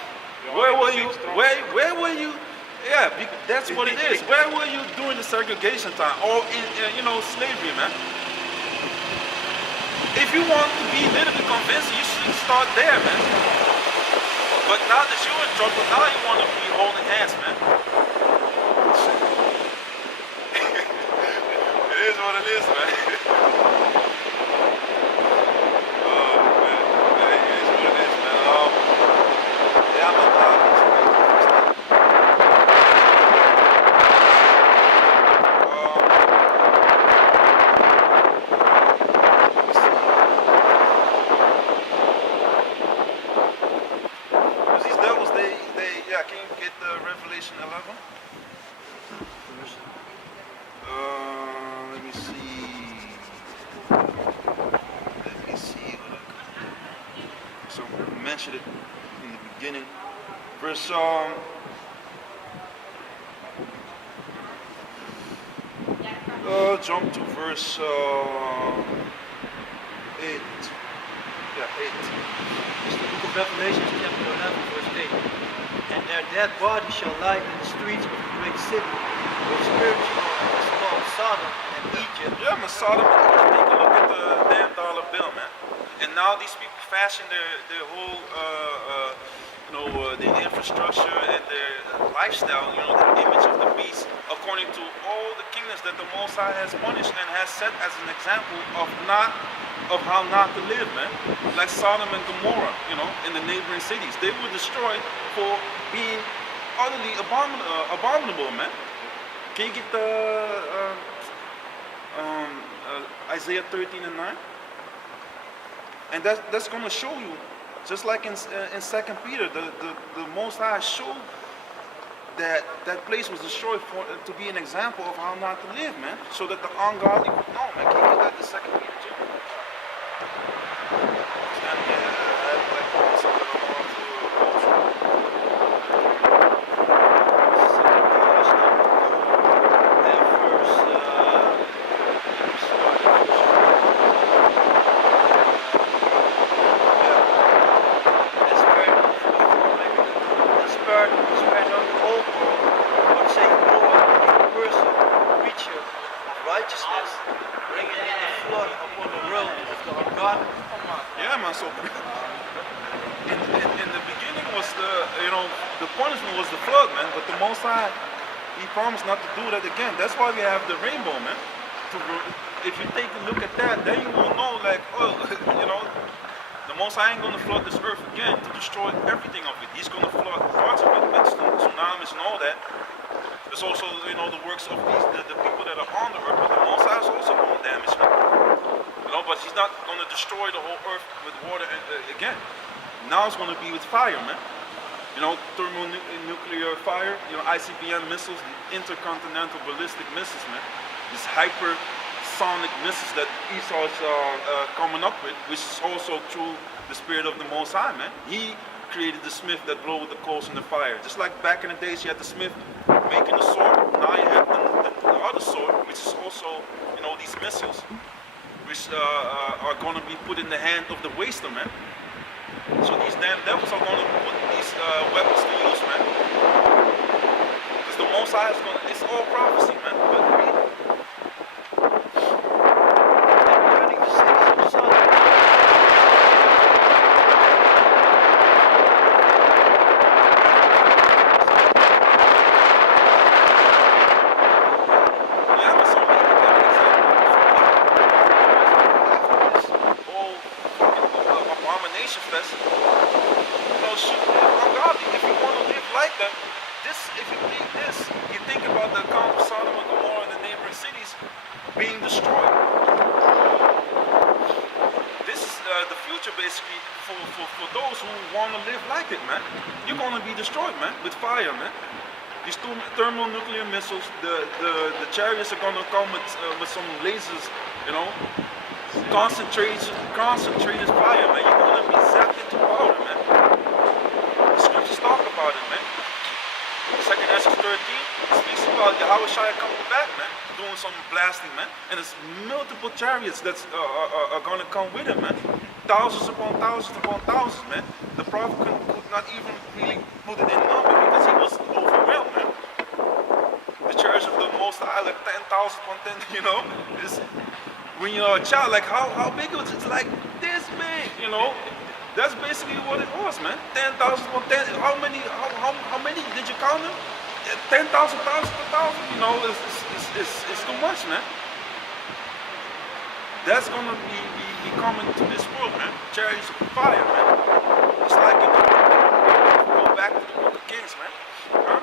Where were you? Where were you? Yeah, that's what it is. Where were you during the segregation time or in slavery, man? If you want to be a little bit convinced, you should start there, man. But now that you're in trouble, now you want to be holding hands, man. It is what it is, man. Revelation 11. Let me see. So we mentioned it in the beginning. Verse jump to verse 8. Yeah, 8. It's the book of Revelation, chapter 11, verse 8. And their dead bodies shall lie in the streets of the great city, which spiritually is called Sodom and Egypt. Yeah, man, Sodom. Take a look at the damn dollar bill, man. And now these people fashion their whole, the infrastructure and their lifestyle, the image of the beast, according to all the kingdoms that the Most High has punished and has set as an example of how not to live, man. Like Sodom and Gomorrah, in the neighboring cities. They were destroyed for being utterly abominable, man. Can you get the Isaiah 13 and 9? And that's going to show you, just like in 2 Peter, the Most High showed that place was destroyed to be an example of how not to live, man. So that the ungodly would know, man. Can you get that the 2 Peter too? Yeah, man. So in the beginning was the punishment was the flood, man. But the Most High, He promised not to do that again. That's why we have the rainbow, man. If you take a look at that, then you will know, like, the Most High ain't gonna flood this earth again to destroy everything of it. He's gonna flood parts of it with tsunamis and all that. There's also, the works of the people that are on the earth, but the Most High is also gonna damage them. But He's not gonna destroy the whole earth with water again. Now it's gonna be with fire, man. Thermonuclear fire, ICBM missiles, the intercontinental ballistic missiles, man. These hypersonic missiles that Esau's coming up with, which is also through the spirit of the Most High, man. He created the smith that blow with the coals in the fire. Just like back in the days, you had the smith making the sword. Now you have the other sword, which is also, these missiles, which are going to be put in the hand of the waster, man. So these damn devils are going to put these weapons to use, man. Because the Most High is going to, it's all prophecy, man. But read. if you read this, you think about the account of Sodom and Gomorrah and the neighboring cities being destroyed. This is the future basically for those who want to live like it, man. You're going to be destroyed, man, with fire, man. These thermonuclear missiles, the chariots are going to come with some lasers, you know, concentrated fire, man. You're going to be zapped into powder, man. The scriptures talk about it, man. 2 Ezra 13 speaks about Yahweh coming back, man, doing some blasting, man. And there's multiple chariots that are going to come with him, man. Thousands upon thousands upon thousands, man. The prophet could not even really put it in number because he was overwhelmed, man. The chariots of the Most High, like 10,000 upon 10, you know. When you're a child, like how big it was, it's like this big, you know. That's basically what it was, man. 10,000 upon 10. How many did you count them? 10,000, 1,000, 1,000. You know, it's too much, man. That's gonna be coming to this world, man. Chariots of fire, man. It's like go back to the Book of Kings, man. Huh?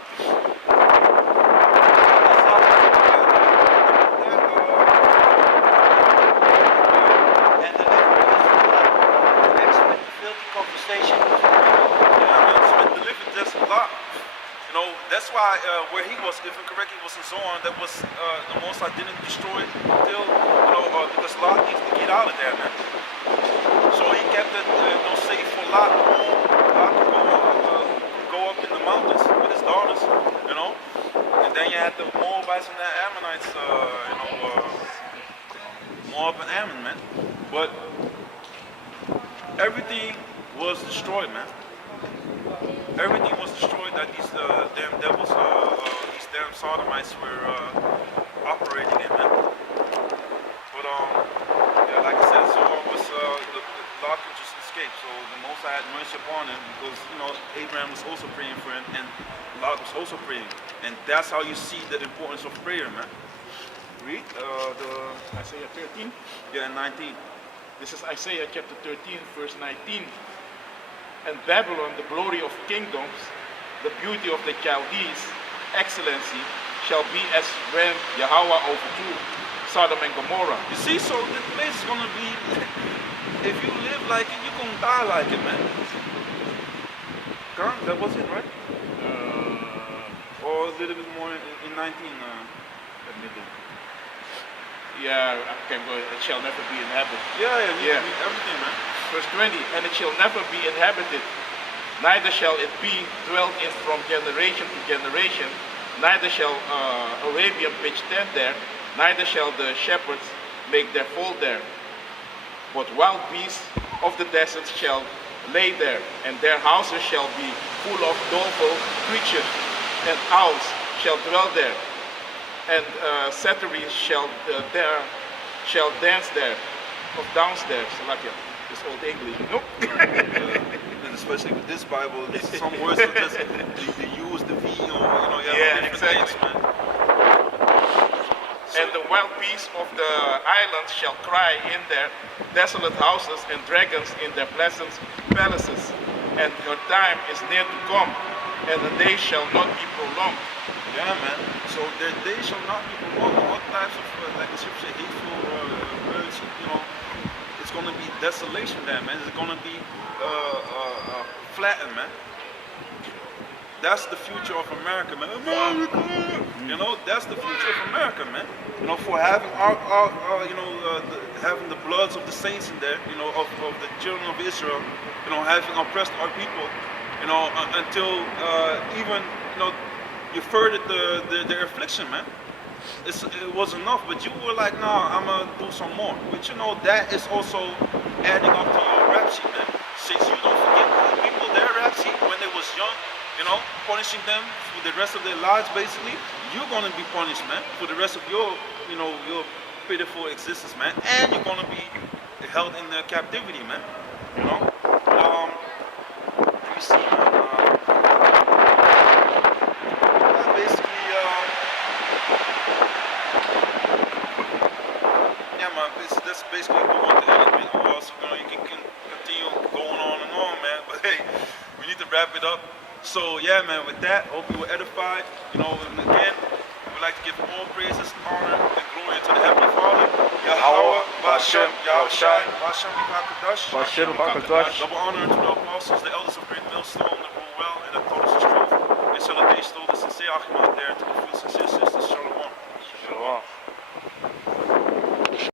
Conversation. Yeah, man, it's been delivered just a lot. You know, that's why where he was, if I'm correct, he was in Zoan. That was the Most I didn't destroy it until, you know, because Lot needs to get out of there, man. So he kept it, safe for Lot. Lot could go up in the mountains with his daughters, you know. And then you had the Moabites and the Ammonites, Moab and Ammon, man. But everything was destroyed, man. Everything was destroyed that these damn devils, these damn sodomites were operating in, man. But yeah, like I said, Zohar was Lot could just escape. So the Most High had mercy upon him because Abraham was also praying for him, and Lot was also praying, and that's how you see the importance of prayer, man. Read the Isaiah 13. Yeah, 19. This is Isaiah chapter 13, verse 19. And Babylon, the glory of kingdoms, the beauty of the Chaldees, excellency, shall be as when Yahweh overthrew Sodom and Gomorrah. You see, so the place is gonna be, if you live like it, you're gonna die like it, man. That was it, right? Or a little bit more in 19. Let me do. Yeah, I can go. It shall never be inhabited. Yeah. Everything, man. Verse 20, and it shall never be inhabited, neither shall it be dwelt in from generation to generation, neither shall Arabian pitch tent there, neither shall the shepherds make their fold there. But wild beasts of the deserts shall lay there, and their houses shall be full of doleful creatures, and owls shall dwell there, and satyrs shall dance there, of downstairs, like this old English, nope. And especially with this Bible, some words are just they use the V, you have different exactly. names, man. And the wild beasts of the islands shall cry in their desolate houses, and dragons in their pleasant palaces. And your time is near to come, and the day shall not be prolonged. Yeah, man. So their day shall not be prolonged. All types of, like the scripture, hateful words, it's going to be desolation there, man. It's going to be flattened, man. That's the future of America, man. America! That's the future of America, man. For having having the bloods of the saints in there, of the children of Israel, having oppressed our people, until even, you furthered their affliction, man. It was enough, but you were like, nah, I'm gonna do some more. But that is also adding up to your rap sheet, man. Since you don't forget the people, their rap sheet when they was young, punishing them for the rest of their lives, basically, you're gonna be punished, man, for the rest of your pitiful existence, man. And you're gonna be held in captivity, man. Let me see, man. That's basically going to element, or else you can continue going on and on, man. But hey, we need to wrap it up. So yeah, man, with that, hope you were edified. You know, and again, we'd like to give all praises, honor, and glory to the Heavenly Father. Yahweh, Bashem, Yahushai, Bashem, Pakadash. Bashem, Pakadash. Double honor to the apostles, the elders of Great Millstone, the rule well, and the total truth. En zullen deze toden sincere achting der te